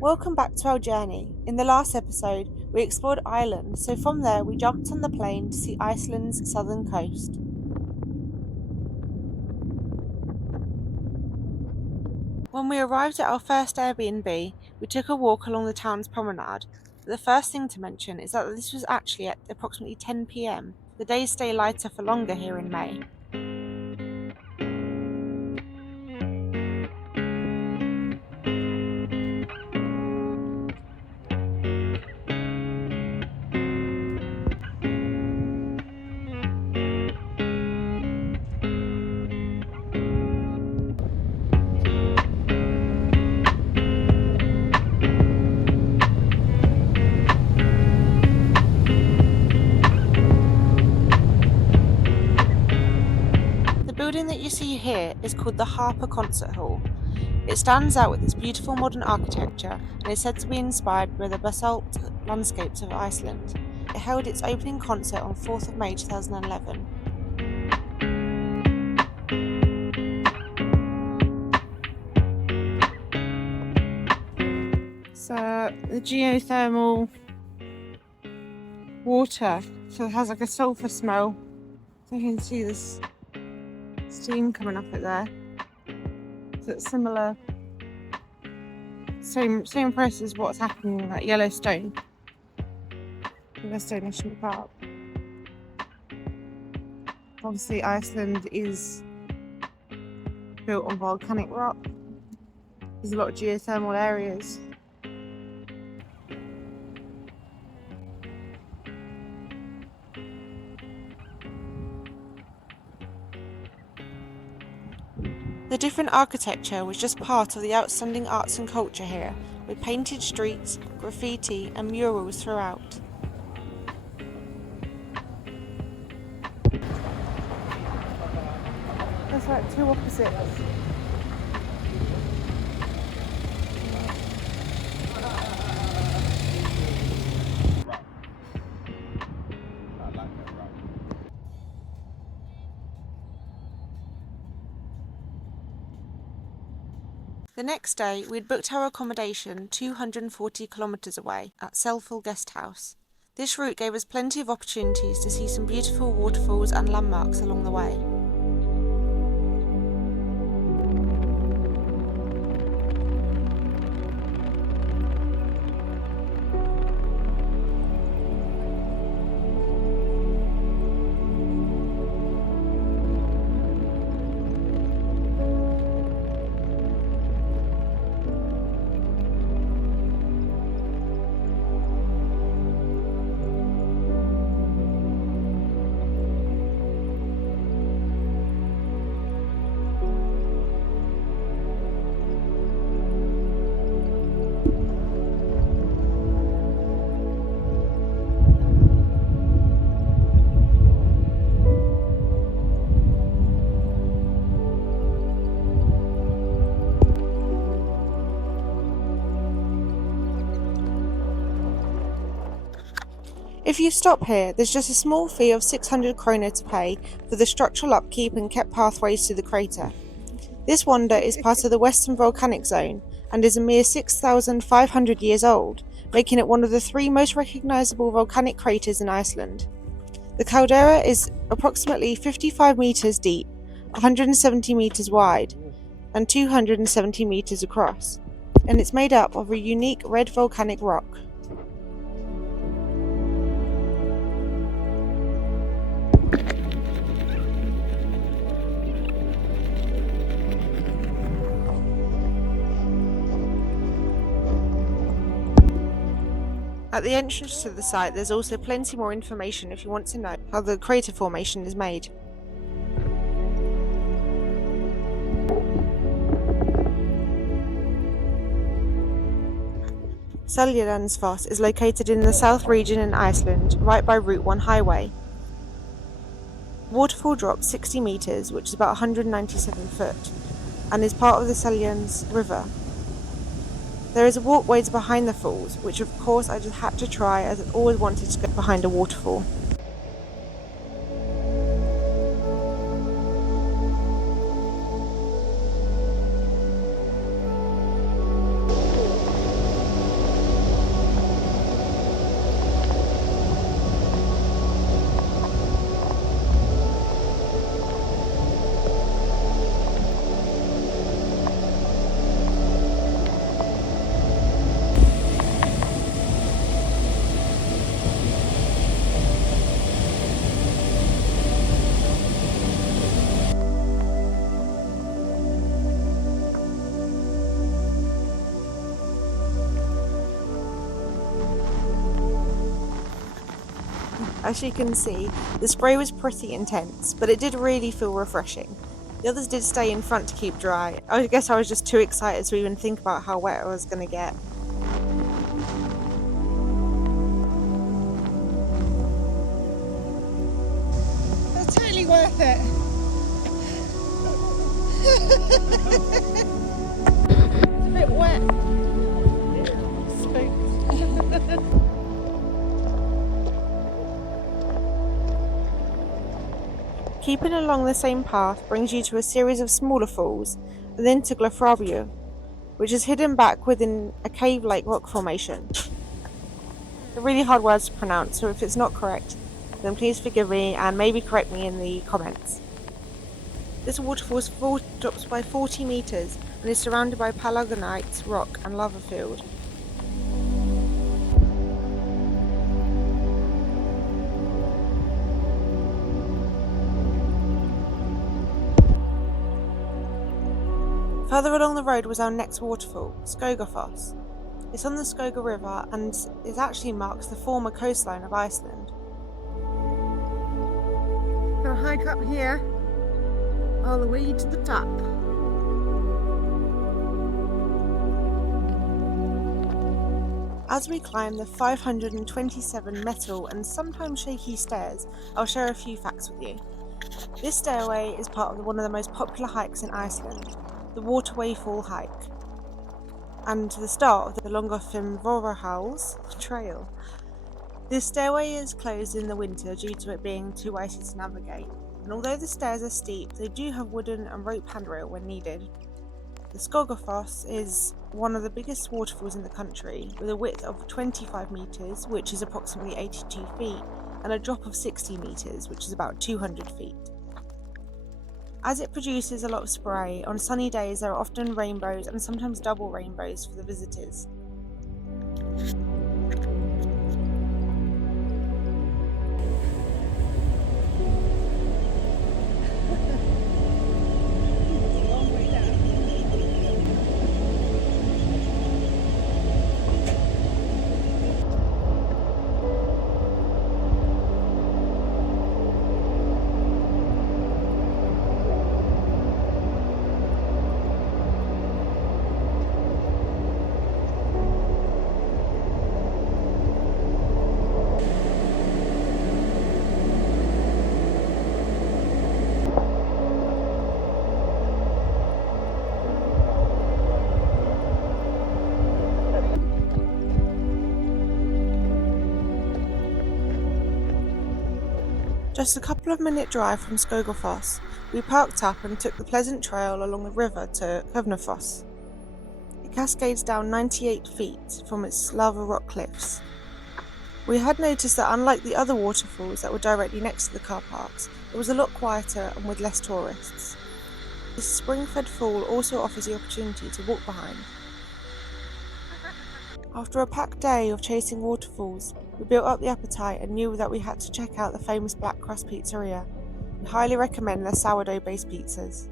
Welcome back to our journey. In the last episode, we explored Ireland, so from there we jumped on the plane to see Iceland's southern coast. When we arrived at our first Airbnb, we took a walk along the town's promenade. But the first thing to mention is that this was actually at approximately 10 p.m. The days stay lighter for longer here in May. The building that you see here is called the Harper Concert Hall. It stands out with its beautiful modern architecture and is said to be inspired by the basalt landscapes of Iceland. It held its opening concert on 4th of May 2011. So the geothermal water, so it has like a sulphur smell. So you can see this steam coming up it there. So it's similar, same process as what's happening at Yellowstone National Park. Obviously Iceland is built on volcanic rock. There's a lot of geothermal areas. The different architecture was just part of the outstanding arts and culture here, with painted streets, graffiti and murals throughout. There's like two opposites. The next day, we'd booked our accommodation 240 kilometres away at Seljalandsfoss Guest House. This route gave us plenty of opportunities to see some beautiful waterfalls and landmarks along the way. If you stop here, there's just a small fee of 600 kroner to pay for the structural upkeep and kept pathways to the crater. This wonder is part of the Western Volcanic Zone and is a mere 6,500 years old, making it one of the three most recognisable volcanic craters in Iceland. The caldera is approximately 55 metres deep, 170 metres wide, and 270 metres across, and it's made up of a unique red volcanic rock. At the entrance to the site, there's also plenty more information if you want to know how the crater formation is made. Seljalandsfoss is located in the south region in Iceland, right by Route 1 highway. The waterfall drops 60 metres, which is about 197 foot, and is part of the Seljans River. There is a walkway to behind the falls, which of course I just had to try as I've always wanted to go behind a waterfall. As you can see, the spray was pretty intense, but it did really feel refreshing. The others did stay in front to keep dry. I guess I was just too excited to even think about how wet I was going to get. That's totally worth it. It's a bit wet. Keeping along the same path brings you to a series of smaller falls, and then to Gjlufrabui, which is hidden back within a cave-like rock formation. They're really hard words to pronounce, so if it's not correct, then please forgive me and maybe correct me in the comments. This waterfall drops by 40 metres and is surrounded by palagonite rock and lava field. Further along the road was our next waterfall, Skogafoss. It's on the Skoga River and it actually marks the former coastline of Iceland. Gonna hike up here all the way to the top. As we climb the 527 metal and sometimes shaky stairs, I'll share a few facts with you. This stairway is part of one of the most popular hikes in Iceland, the Waterfall hike, and the start of the longer Fjadrargljufur trail. This stairway is closed in the winter due to it being too icy to navigate, and although the stairs are steep, they do have wooden and rope handrail when needed. The Skogafoss is one of the biggest waterfalls in the country, with a width of 25 metres, which is approximately 82 feet, and a drop of 60 metres, which is about 200 feet. As it produces a lot of spray, on sunny days there are often rainbows and sometimes double rainbows for the visitors. Just a couple of minute drive from Skogafoss, we parked up and took the pleasant trail along the river to Kvernufoss. It cascades down 98 feet from its lava rock cliffs. We had noticed that unlike the other waterfalls that were directly next to the car parks, it was a lot quieter and with less tourists. This spring-fed fall also offers the opportunity to walk behind. After a packed day of chasing waterfalls, we built up the appetite and knew that we had to check out the famous Black Crust pizzeria. We highly recommend their sourdough-based pizzas.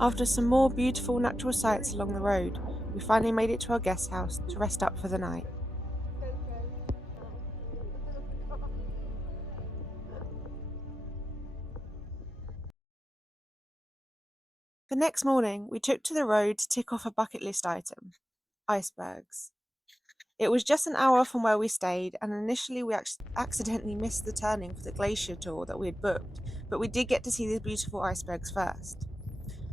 After some more beautiful natural sights along the road, we finally made it to our guest house to rest up for the night. The next morning, we took to the road to tick off a bucket list item, Icebergs. It was just an hour from where we stayed, and initially we accidentally missed the turning for the Glacier tour that we had booked, but we did get to see the beautiful icebergs first.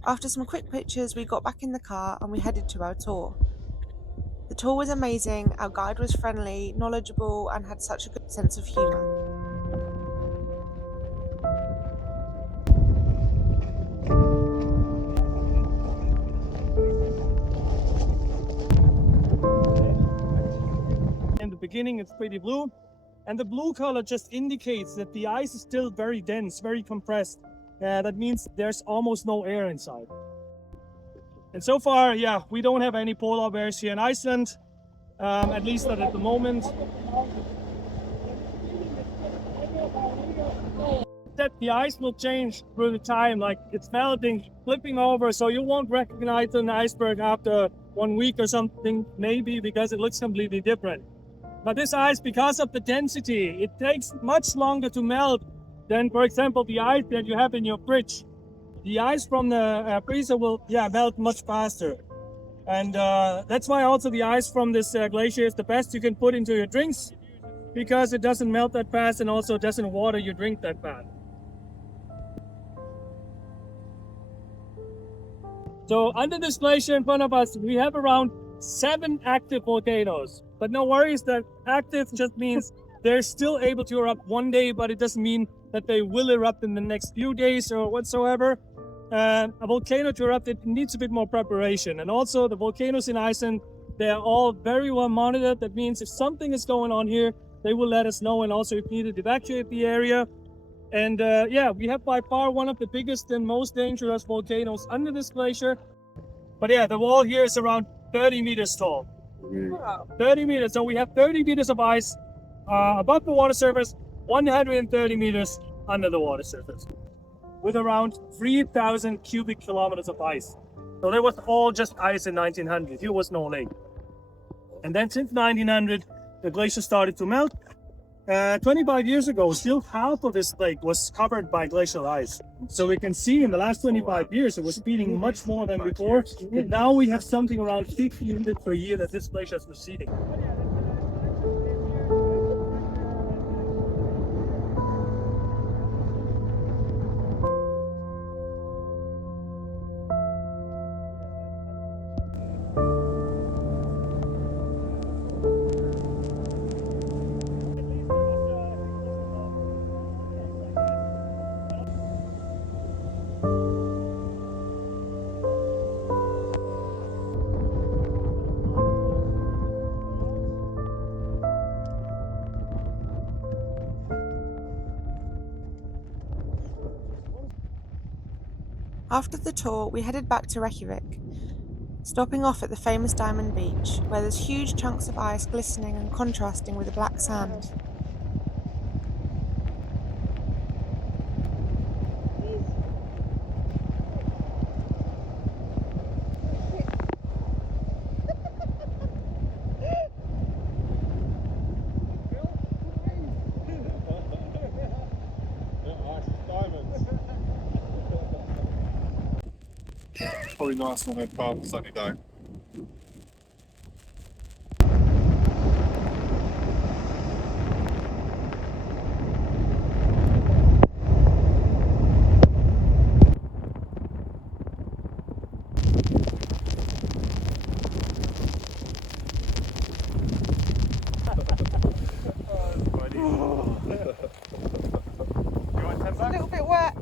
After some quick pictures, we got back in the car and we headed to our tour. The tour was amazing, our guide was friendly, knowledgeable, and had such a good sense of humour. In the beginning it's pretty blue, And the blue color just indicates that the ice is still very dense, very compressed. That means there's almost no air inside. And so far, yeah, we don't have any polar bears here in Iceland, at least not at the moment. That the ice will change through the time, like it's melting, flipping over, so you won't recognize an iceberg after 1 week or something, maybe, because it looks completely different. But this ice, because of the density, it takes much longer to melt than, for example, the ice that you have in your fridge. The ice from the freezer will, melt much faster. And that's why also the ice from this glacier is the best you can put into your drinks, because it doesn't melt that fast and also doesn't water your drink that fast. So under this glacier in front of us, we have around 7 active volcanoes. But no worries, that active just means they're still able to erupt one day, but it doesn't mean that they will erupt in the next few days or whatsoever. A volcano to erupt, it needs a bit more preparation. And also the volcanoes in Iceland, they are all very well monitored. That means if something is going on here, they will let us know, and also if needed, evacuate the area. And we have by far one of the biggest and most dangerous volcanoes under this glacier. But yeah, the wall here is around 30 meters tall. Wow. 30 meters, so we have 30 meters of ice above the water surface, 130 meters under the water surface, with around 3,000 cubic kilometers of ice. So that was all just ice in 1900. Here was no lake. And then since 1900, the glacier started to melt. 25 years ago, still half of this lake was covered by glacial ice. So we can see in the last 25 years, it was speeding much more than before. And now we have something around 50 meters per year that this glacier is receding. After the tour, we headed back to Reykjavik, stopping off at the famous Diamond Beach, where there's huge chunks of ice glistening and contrasting with the black sand. Probably nice on a calm sunny day. It's a little bit wet.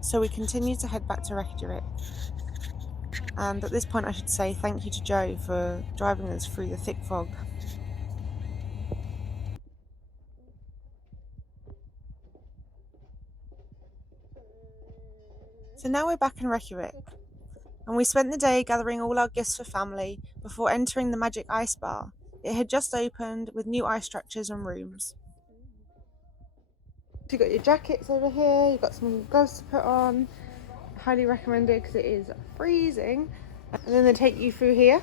So we continued to head back to Reykjavik. And at this point I should say thank you to Joe for driving us through the thick fog. So now we're back in Reykjavik, and we spent the day gathering all our gifts for family before entering the magic ice bar. It had just opened with new ice structures and rooms. So you've got your jackets over here, you've got some gloves to put on. Highly recommended because it is freezing. And then they take you through here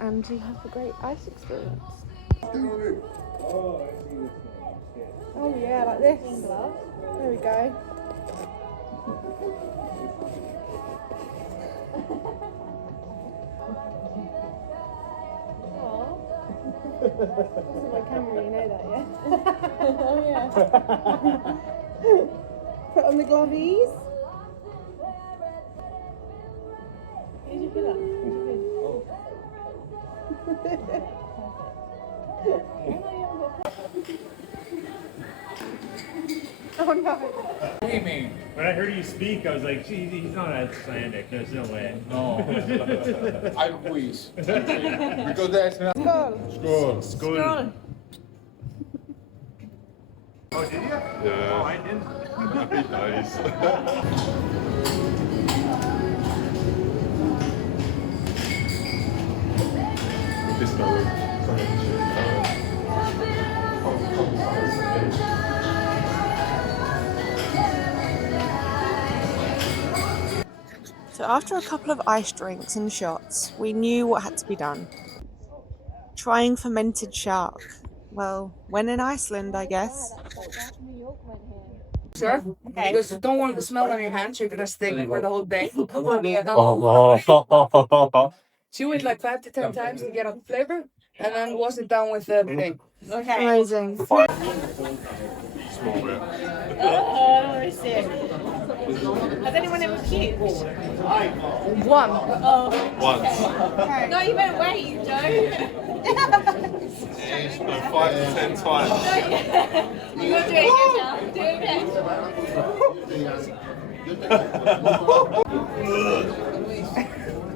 and you have a great ice experience. Oh yeah, like this. There we go. My camera, you know that, yeah? Oh yeah. Put on the glovies. Who did you put up? Oh no. When I heard you speak, I was like, gee, he's not Icelandic. There's no way. No. I wish. Because there's no... Skål. Skål. Oh, did you? Oh, Yeah. I didn't. Nice. This So after a couple of ice drinks and shots, we knew what had to be done. Trying fermented shark. Well, when in Iceland, I guess. Sure. Okay. Just don't want the smell on your hands. You're gonna stay for the whole day. Chew it like 5 to 10 times to get out the flavor, and then wash it down with the thing. Okay. Amazing. small bit. Oh, sick. Has anyone ever puked? One. Once. Okay. No, you better wait, you don't. No, 5 to 10 times. You gotta do it again now. Do it again.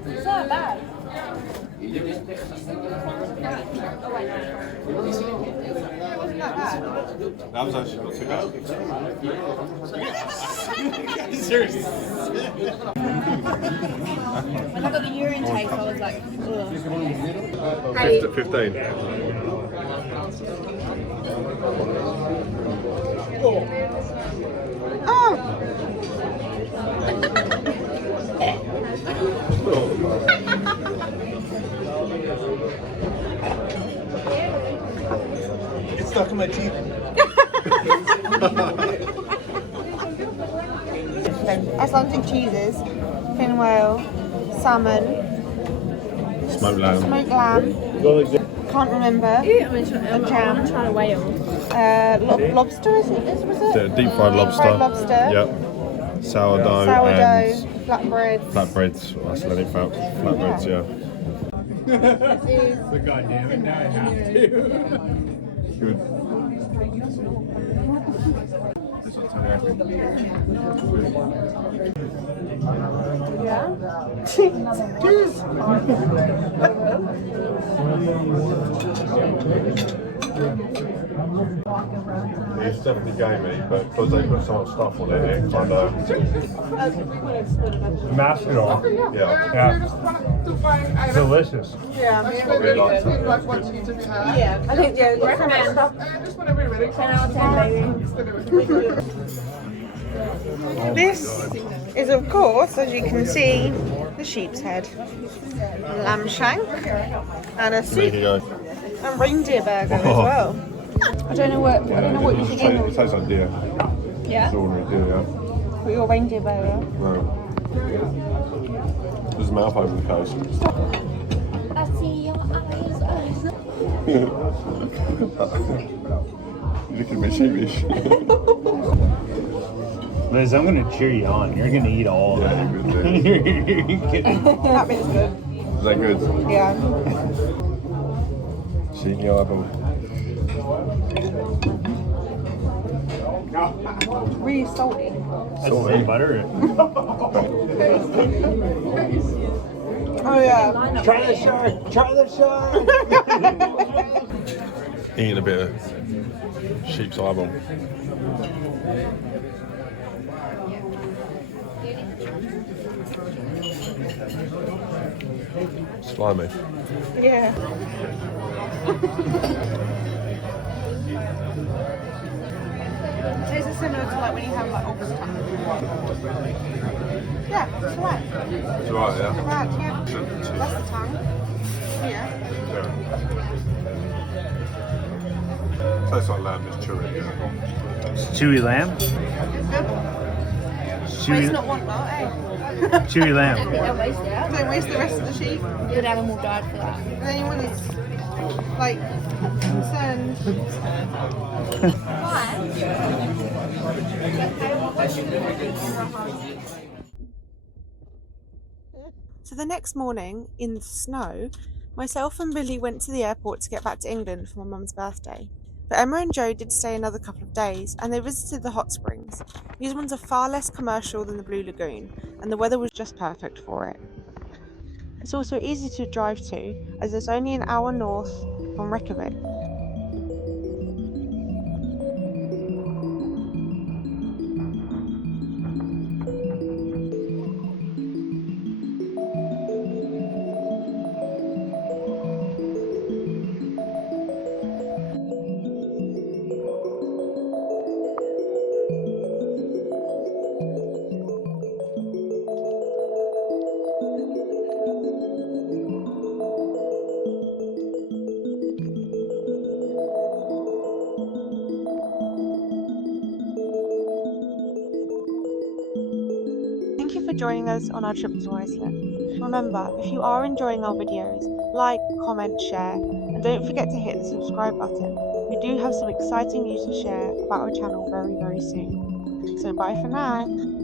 It's not bad. That was actually not too bad. When I got the urine taste, I was like, ugh. 15. It's stuck in my teeth. Icelandic cheeses, fin whale, salmon, Smoked lamb. smoked lamb. Can't remember. I'm jam. trying to whale. Lobster, was it? Deep fried lobster. Fried lobster. Yep. Sourdough, Sourdough, and flatbreads. flatbreads. Icelandic flatbreads, yeah. But goddamn it, now I have to. Good. It's definitely gamey, but because they put so much stuff on it, it kind of Mash it all. yeah. Yeah. Delicious. Yeah, I really like it. yeah. I think recommend. 10 out of 10, baby. This is, of course, as you can see, the sheep's head, lamb shank, and a There you soup, go. and reindeer burger as well. I don't know what you should It do tastes like deer. Yeah. It's ordinary deer, yeah. for your reindeer burger. No. There's a mouth over the coast. I see your eyes. You're looking a bit sheepish. Liz, I'm gonna cheer you on. You're gonna eat all of Yeah, that. you good dude. That bit's good. Is that good? Yeah. Seeing your eyeball. Really salty. That's some butter. Oh yeah. Try the shark! Try the shark! Eating a bit of sheep's eyeball. Slimy. Yeah. This is similar to like when you have like ox tongue. Yeah, it's right. It's right, yeah. Right, yeah. That's the tongue. Yeah. Tastes like lamb, just chewy. Chewy lamb? It's good. But it's not one lot, eh? Chewy lamb. Don't waste it. Don't waste the rest of the sheep. Good animal died for that. And anyone is like concerned. So the next morning, in the snow, myself and Billy went to the airport to get back to England for my mum's birthday. But Emma and Joe did stay another couple of days, and they visited the hot springs. These ones are far less commercial than the Blue Lagoon, and the weather was just perfect for it. It's also easy to drive to, as it's only an hour north from Reykjavik. Thank you for joining us on our trip to Iceland. Remember, if you are enjoying our videos, like, comment, share, and don't forget to hit the subscribe button. We do have some exciting news to share about our channel very soon. So bye for now.